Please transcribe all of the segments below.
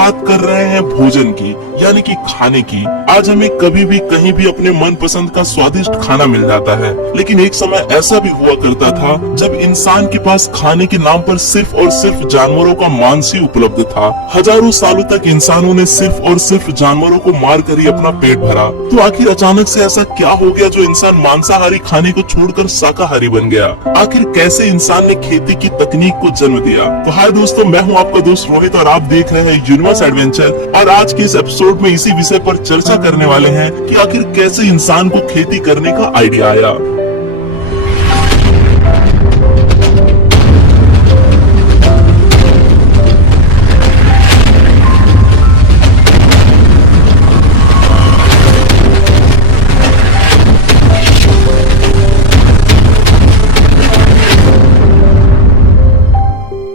बात कर रहे हैं भोजन की, यानी कि खाने की। आज हमें कभी भी कहीं भी अपने मन पसंद का स्वादिष्ट खाना मिल जाता है, लेकिन एक समय ऐसा भी हुआ करता था जब इंसान के पास खाने के नाम पर सिर्फ और सिर्फ जानवरों का मांस ही उपलब्ध था। हजारों सालों तक इंसानों ने सिर्फ और सिर्फ जानवरों को मार कर ही अपना पेट भरा। तो आखिर अचानक से ऐसा क्या हो गया जो इंसान मांसाहारी खाने को छोड़कर शाकाहारी बन गया? आखिर कैसे इंसान ने खेती की तकनीक को जन्म दिया? तो हाय दोस्तों, मैं हूं आपका दोस्त रोहित और आप देख रहे हैं यूनिवर्स एडवेंचर। और आज के इस एपिसोड में इसी विषय पर चर्चा करने वाले हैं कि आखिर कैसे इंसान को खेती करने का आइडिया आया।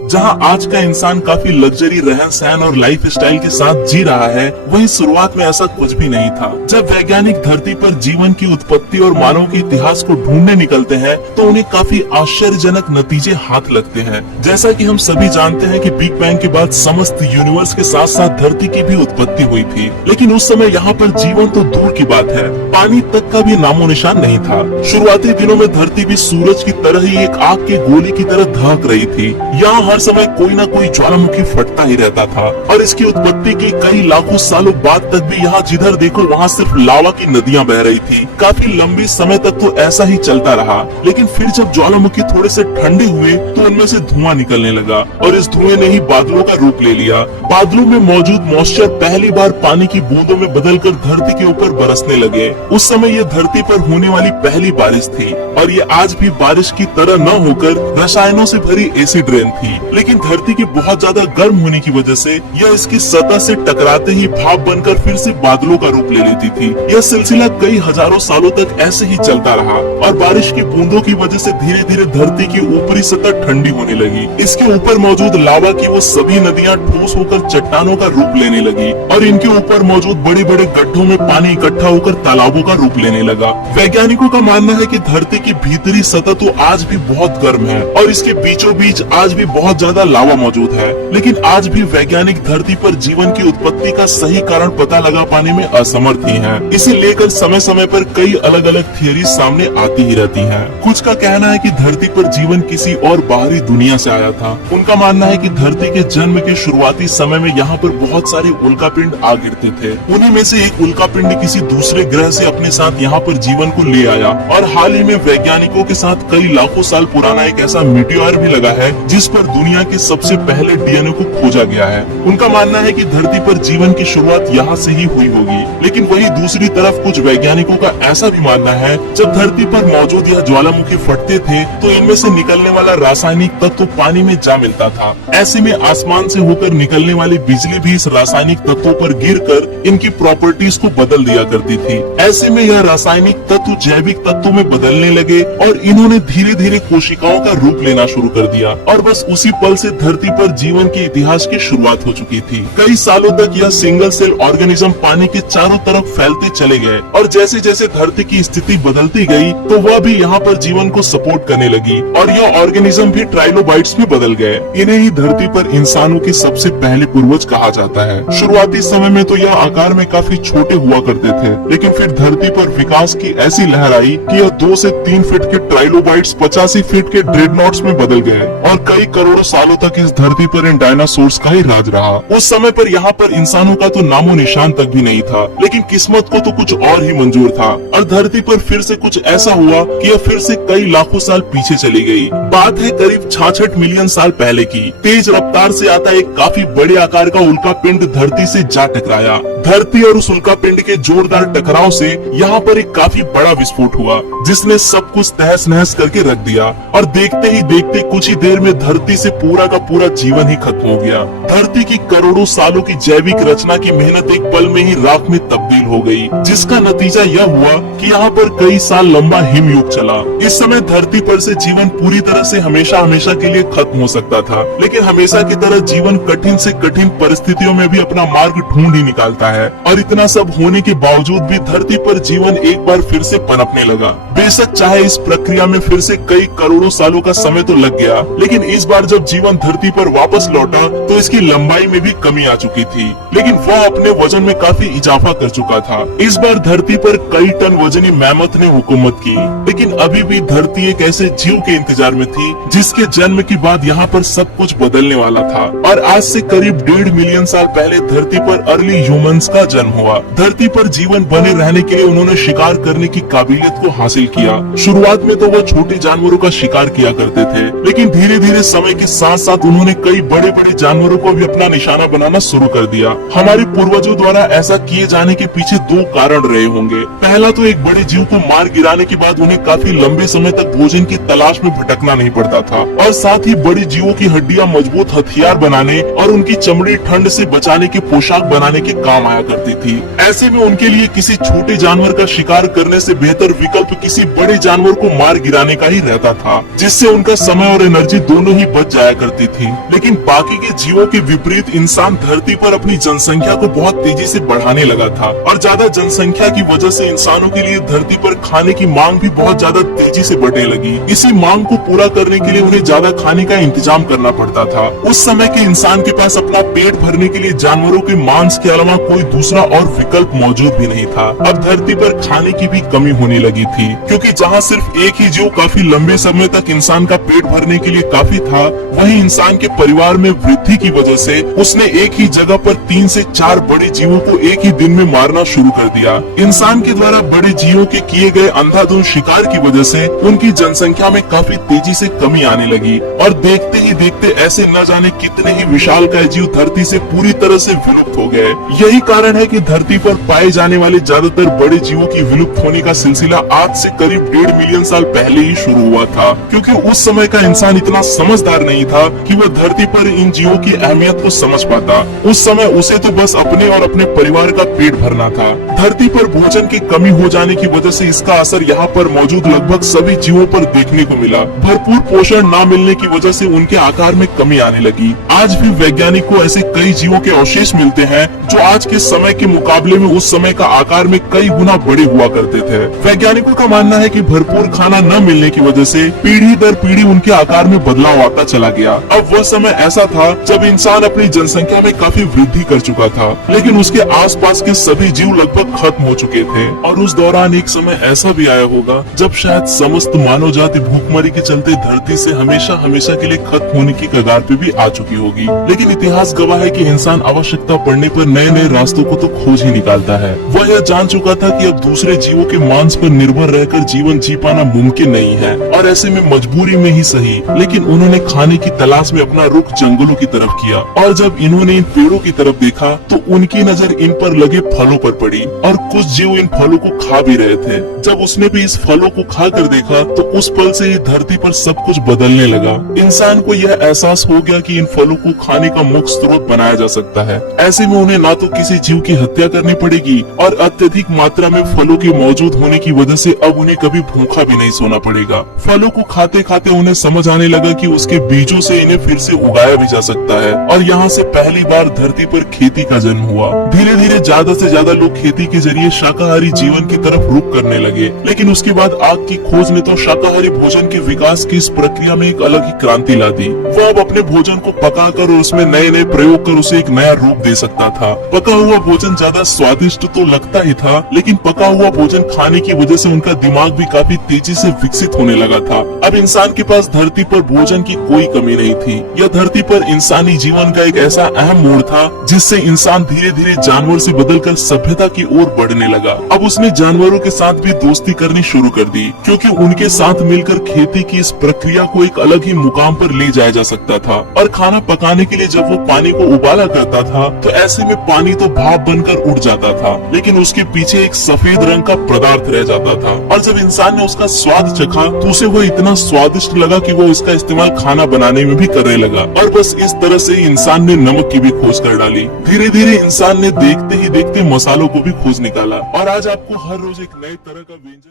जहां आज का इंसान काफी लग्जरी रहन सहन और लाइफ स्टाइल के साथ जी रहा है, वहीं शुरुआत में ऐसा कुछ भी नहीं था। जब वैज्ञानिक धरती पर जीवन की उत्पत्ति और मानव के इतिहास को ढूंढने निकलते हैं तो उन्हें काफी आश्चर्यजनक नतीजे हाथ लगते हैं। जैसा कि हम सभी जानते हैं कि बिग बैंग के बाद समस्त यूनिवर्स के साथ साथ धरती की भी उत्पत्ति हुई थी, लेकिन उस समय यहाँ पर जीवन तो दूर की बात है, पानी तक का भी नामो निशान नहीं था। शुरुआती दिनों में धरती भी सूरज की तरह ही एक आग के गोले की तरह दहक रही थी। यहाँ हर समय कोई ना कोई ज्वालामुखी फटता ही रहता था और इसकी उत्पत्ति के कई लाखों सालों बाद तक भी यहाँ जिधर देखो वहाँ सिर्फ लावा की नदियाँ बह रही थी। काफी लंबी समय तक तो ऐसा ही चलता रहा, लेकिन फिर जब ज्वालामुखी थोड़े से ठंडे हुए तो उनमें से धुआं निकलने लगा और इस धुएं ने ही बादलों का रूप ले लिया। बादलों में मौजूद मॉइस्चर पहली बार पानी की बूंदों में बदलकर धरती के ऊपर बरसने लगे। उस समय ये धरती पर होने वाली पहली बारिश थी और ये आज भी बारिश की तरह न होकर रसायनों से भरी एसिड रेन थी, लेकिन धरती के बहुत ज्यादा गर्म होने की वजह से यह इसकी सतह से टकराते ही भाप बनकर फिर से बादलों का रूप ले लेती थी। यह सिलसिला कई हजारों सालों तक ऐसे ही चलता रहा और बारिश की बूंदों की वजह से धीरे धीरे धरती की ऊपरी सतह ठंडी होने लगी। इसके ऊपर मौजूद लावा की वो सभी नदियाँ ठोस होकर चट्टानों का रूप लेने लगी और इनके ऊपर मौजूद बड़े बड़े गड्ढों में पानी इकट्ठा होकर तालाबों का रूप लेने लगा। वैज्ञानिकों का मानना है कि धरती की भीतरी सतह तो आज भी बहुत गर्म है और इसके बीचों बीच आज भी बहुत ज्यादा लावा मौजूद है, लेकिन आज भी वैज्ञानिक धरती पर जीवन की उत्पत्ति का सही कारण पता लगा पाने में असमर्थ ही हैं। इसे लेकर समय समय पर कई अलग अलग थियरी सामने आती ही रहती हैं। कुछ का कहना है कि धरती पर जीवन किसी और बाहरी दुनिया से आया था। उनका मानना है कि धरती के जन्म के शुरुआती समय में यहाँ पर बहुत सारे उल्कापिंड आ गिरते थे। उन्हीं में से एक उल्कापिंड किसी दूसरे ग्रह से अपने साथ यहाँ पर जीवन को ले आया और हाल ही में वैज्ञानिकों के साथ कई लाखों साल पुराना एक ऐसा मीटियोर भी लगा है जिस पर दुनिया के सबसे पहले डीएनए को खोजा गया है। उनका मानना है कि धरती पर जीवन की शुरुआत यहाँ से ही हुई होगी, लेकिन वहीं दूसरी तरफ कुछ वैज्ञानिकों का ऐसा भी मानना है जब धरती पर मौजूद यह ज्वालामुखी फटते थे तो इनमें से निकलने वाला रासायनिक तत्व पानी में जा मिलता था। ऐसे में आसमान से होकर निकलने वाली बिजली भी इस रासायनिक तत्वों पर गिरकर इनकी प्रॉपर्टीज को बदल दिया करती थी। ऐसे में यह रासायनिक तत्व जैविक तत्वों में बदलने लगे और इन्होंने धीरे धीरे कोशिकाओं का रूप लेना शुरू कर दिया और बस उसी पल से धरती पर जीवन के इतिहास की शुरुआत हो चुकी थी। कई सालों तक यह सिंगल सेल ऑर्गेनिज्म पानी के चारों तरफ फैलते चले गए और जैसे जैसे धरती की स्थिति बदलती गई तो वह भी यहाँ पर जीवन को सपोर्ट करने लगी और यह ऑर्गेनिज्म भी ट्राइलोबाइट्स में बदल गए। इन्हें ही धरती पर इंसानों के सबसे पहले पूर्वज कहा जाता है। शुरुआती समय में तो यह आकार में काफी छोटे हुआ करते थे, लेकिन फिर धरती पर विकास की ऐसी लहर आई कि यह 2 से 3 फीट के ट्राइलोबाइट्स 85 फीट के ड्रेडनॉट्स में बदल गए और कई करोड़ों सालों तक इस धरती पर इन डायनासोर्स का ही राज रहा। उस समय पर यहाँ पर इंसानों का तो नामो निशान तक भी नहीं था, लेकिन किस्मत को तो कुछ और ही मंजूर था और धरती पर फिर से कुछ ऐसा हुआ कि यह फिर से कई लाखों साल पीछे चली गई। बात है करीब 66 मिलियन साल पहले की। तेज रफ्तार से आता एक काफी बड़े आकार का उल्का पिंड धरती से जा टकराया। धरती और उस उल्का पिंड के जोरदार टकराव से यहाँ पर एक काफी बड़ा विस्फोट हुआ जिसने सब कुछ तहस नहस करके रख दिया और देखते ही देखते कुछ ही देर में धरती से पूरा का पूरा जीवन ही खत्म हो गया। धरती की करोड़ों सालों की जैविक रचना की मेहनत एक पल में ही राख में तब्दील हो गई, जिसका नतीजा यह हुआ कि यहाँ पर कई साल लंबा हिमयुग चला। इस समय धरती पर से जीवन पूरी तरह से हमेशा हमेशा के लिए खत्म हो सकता था, लेकिन हमेशा की तरह जीवन कठिन से कठिन परिस्थितियों में भी अपना मार्ग ढूंढ ही निकालता है और इतना सब होने के बावजूद भी धरती पर जीवन एक बार फिर से पनपने लगा। बेशक चाहे इस प्रक्रिया में फिर से कई करोड़ों सालों का समय तो लग गया, लेकिन इस बार जब जीवन धरती पर वापस लौटा तो इसकी लंबाई में भी कमी आ चुकी थी, लेकिन वह अपने वजन में काफी इजाफा कर चुका था। इस बार धरती पर कई टन वजनी मैमथ ने हुकूमत की, लेकिन अभी भी धरती एक ऐसे जीव के इंतजार में थी जिसके जन्म के बाद यहाँ पर सब कुछ बदलने वाला था। और आज से करीब 1.5 मिलियन साल पहले धरती पर अर्ली ह्यूमंस का जन्म हुआ। धरती पर जीवन बने रहने के लिए उन्होंने शिकार करने की काबिलियत को हासिल किया। शुरुआत में तो वह छोटे जानवरों का शिकार किया करते थे, लेकिन धीरे धीरे समय के साथ साथ उन्होंने कई बड़े बड़े जानवरों को भी अपना निशाना बनाना शुरू कर दिया। हमारे पूर्वजों द्वारा ऐसा किए जाने के पीछे 2 कारण रहे होंगे। पहला तो एक बड़े जीव को मार गिराने के बाद उन्हें काफी लंबे समय तक भोजन की तलाश में भटकना नहीं पड़ता था, और साथ ही बड़े जीवों की हड्डियां मजबूत हथियार बनाने और उनकी चमड़ी ठंड से बचाने के पोशाक बनाने के काम आया करती थी। ऐसे में उनके लिए किसी छोटे जानवर का शिकार करने से बेहतर विकल्प किसी बड़े जानवर को मार गिराने का ही रहता था, जिससे उनका समय और एनर्जी दोनों ही बच जाया करती थी। लेकिन बाकी के जीवों के विपरीत इंसान धरती पर अपनी जनसंख्या को बहुत तेजी से बढ़ाने लगा था, और ज्यादा जनसंख्या की वजह से इंसानों के लिए धरती पर खाने की मांग भी बहुत ज्यादा तेजी से बढ़ने लगी। इसी मांग को पूरा करने के लिए उन्हें ज्यादा खाने का इंतजाम करना पड़ता था। उस समय के इंसान के पास अपना पेट भरने के लिए जानवरों के मांस के अलावा कोई दूसरा और विकल्प मौजूद भी नहीं था। अब धरती पर खाने की भी कमी होने लगी थी, क्योंकि जहाँ सिर्फ एक ही जीव काफी लंबे समय तक इंसान का पेट भरने के लिए काफी था, वहीं इंसान के परिवार में वृद्धि की वजह से उसने एक ही जगह पर 3 से 4 बड़े जीवों को एक ही दिन में मारना शुरू कर दिया। इंसान के द्वारा बड़े जीवों के किए गए अंधाधुंध शिकार की वजह से उनकी जनसंख्या में काफी तेजी से कमी आने लगी, और देखते ही देखते ऐसे न जाने कितने ही विशालकाय जीव धरती से पूरी तरह से विलुप्त हो गए। यही कारण है कि धरती पर पाए जाने वाले ज्यादातर बड़े जीवों की विलुप्त होने का सिलसिला आज से करीब 1.5 मिलियन साल पहले ही शुरू हुआ था, क्योंकि उस समय का इंसान इतना समझदार नहीं था कि वह धरती पर इन जीवों की अहमियत को समझ पाता। उस समय उसे तो बस अपने और अपने परिवार का पेट भरना था। धरती पर भोजन की कमी हो जाने की वजह से इसका असर यहाँ पर मौजूद लगभग सभी जीवों पर देखने को मिला। भरपूर पोषण न मिलने की वजह से उनके आकार में कमी आने लगी। आज भी वैज्ञानिक को ऐसे कई जीवों के अवशेष मिलते हैं जो आज के समय के मुकाबले में उस समय का आकार में कई गुना बड़े हुआ करते थे। वैज्ञानिकों का मानना है कि भरपूर खाना न मिलने की वजह से पीढ़ी दर पीढ़ी उनके आकार में बदलाव आता चला गया। अब वह समय ऐसा था जब इंसान अपनी जनसंख्या में काफी वृद्धि कर चुका था, लेकिन उसके आसपास के सभी जीव लगभग खत्म हो चुके थे। और उस दौरान एक समय ऐसा भी आया होगा जब शायद समस्त मानव जाति भूखमरी के चलते धरती से हमेशा हमेशा के लिए खत्म होने की कगार पे भी आ चुकी होगी। लेकिन इतिहास गवाह है कि इंसान आवश्यकता पड़ने पर नए नए रास्तों को तो खोज ही निकालता है। वह यह जान चुका था कि अब दूसरे जीवों के मांस पर निर्भर रहकर जीवन जी पाना मुमकिन नहीं है, और ऐसे में मजबूरी में ही सही, लेकिन उन्होंने खाने की तलाश में अपना रुख जंगलों की तरफ किया। और जब इन्होंने इन पेड़ों की तरफ देखा तो उनकी नजर इन पर लगे फलों पर पड़ी, और कुछ जीव इन फलों को खा भी रहे थे। जब उसने भी इस फलों को खा कर देखा तो उस पल से ही धरती पर सब कुछ बदलने लगा। इंसान को यह एहसास हो गया कि इन फलों को खाने का मुख्य स्रोत बनाया जा सकता है। ऐसे में उन्हें ना तो किसी जीव की हत्या करनी पड़ेगी, और अत्यधिक मात्रा में फलों के मौजूद होने की वजह से अब उन्हें कभी भूखा भी नहीं सोना पड़ेगा। फलों को खाते खाते उन्हें समझ आने लगा कि उसके बीजों से इन्हें फिर से उगाया भी जा सकता है, और यहाँ से पहली बार धरती पर खेती का जन्म हुआ। धीरे धीरे ज्यादा से ज्यादा लोग खेती के जरिए शाकाहारी जीवन की तरफ रुख करने लगे, लेकिन उसके बाद आग की खोज ने तो शाकाहारी भोजन के विकास की इस प्रक्रिया में एक अलग ही क्रांति ला दी। वह अब अपने भोजन को पकाकर और उसमें नए नए प्रयोग कर उसे एक नया रूप दे सकता था। पका हुआ भोजन ज्यादा स्वादिष्ट तो लगता ही था, लेकिन पका हुआ भोजन खाने की वजह से उनका दिमाग भी काफी तेजी से विकसित होने लगा था। अब इंसान के पास धरती पर भोजन की कोई कमी नहीं थी। यह धरती पर इंसानी जीवन का एक ऐसा अहम मोड़ था जिससे इंसान धीरे धीरे जानवर से बदलकर सभ्यता की ओर बढ़ने लगा। अब उसने जानवरों के साथ भी दोस्ती करनी शुरू कर दी, क्योंकि उनके साथ मिलकर खेती की इस प्रक्रिया को एक अलग ही मुकाम पर ले जाया जा सकता था। और खाना पकाने के लिए जब वो पानी को उबाला करता था तो ऐसे में पानी तो भाप बनकर उड़ जाता था, लेकिन उसके पीछे एक सफेद रंग का पदार्थ रह जाता था। और जब इंसान ने उसका स्वाद चखा तो उसे वो इतना स्वादिष्ट लगा कि वो इसका इस्तेमाल खाना बनाने में भी करने लगा। और बस इस तरह से इंसान ने नमक की भी खोज कर डाली। धीरे धीरे इंसान ने देखते ही देखते मसालों को भी खोज निकाला, और आज आपको हर रोज एक नए तरह का व्यंजन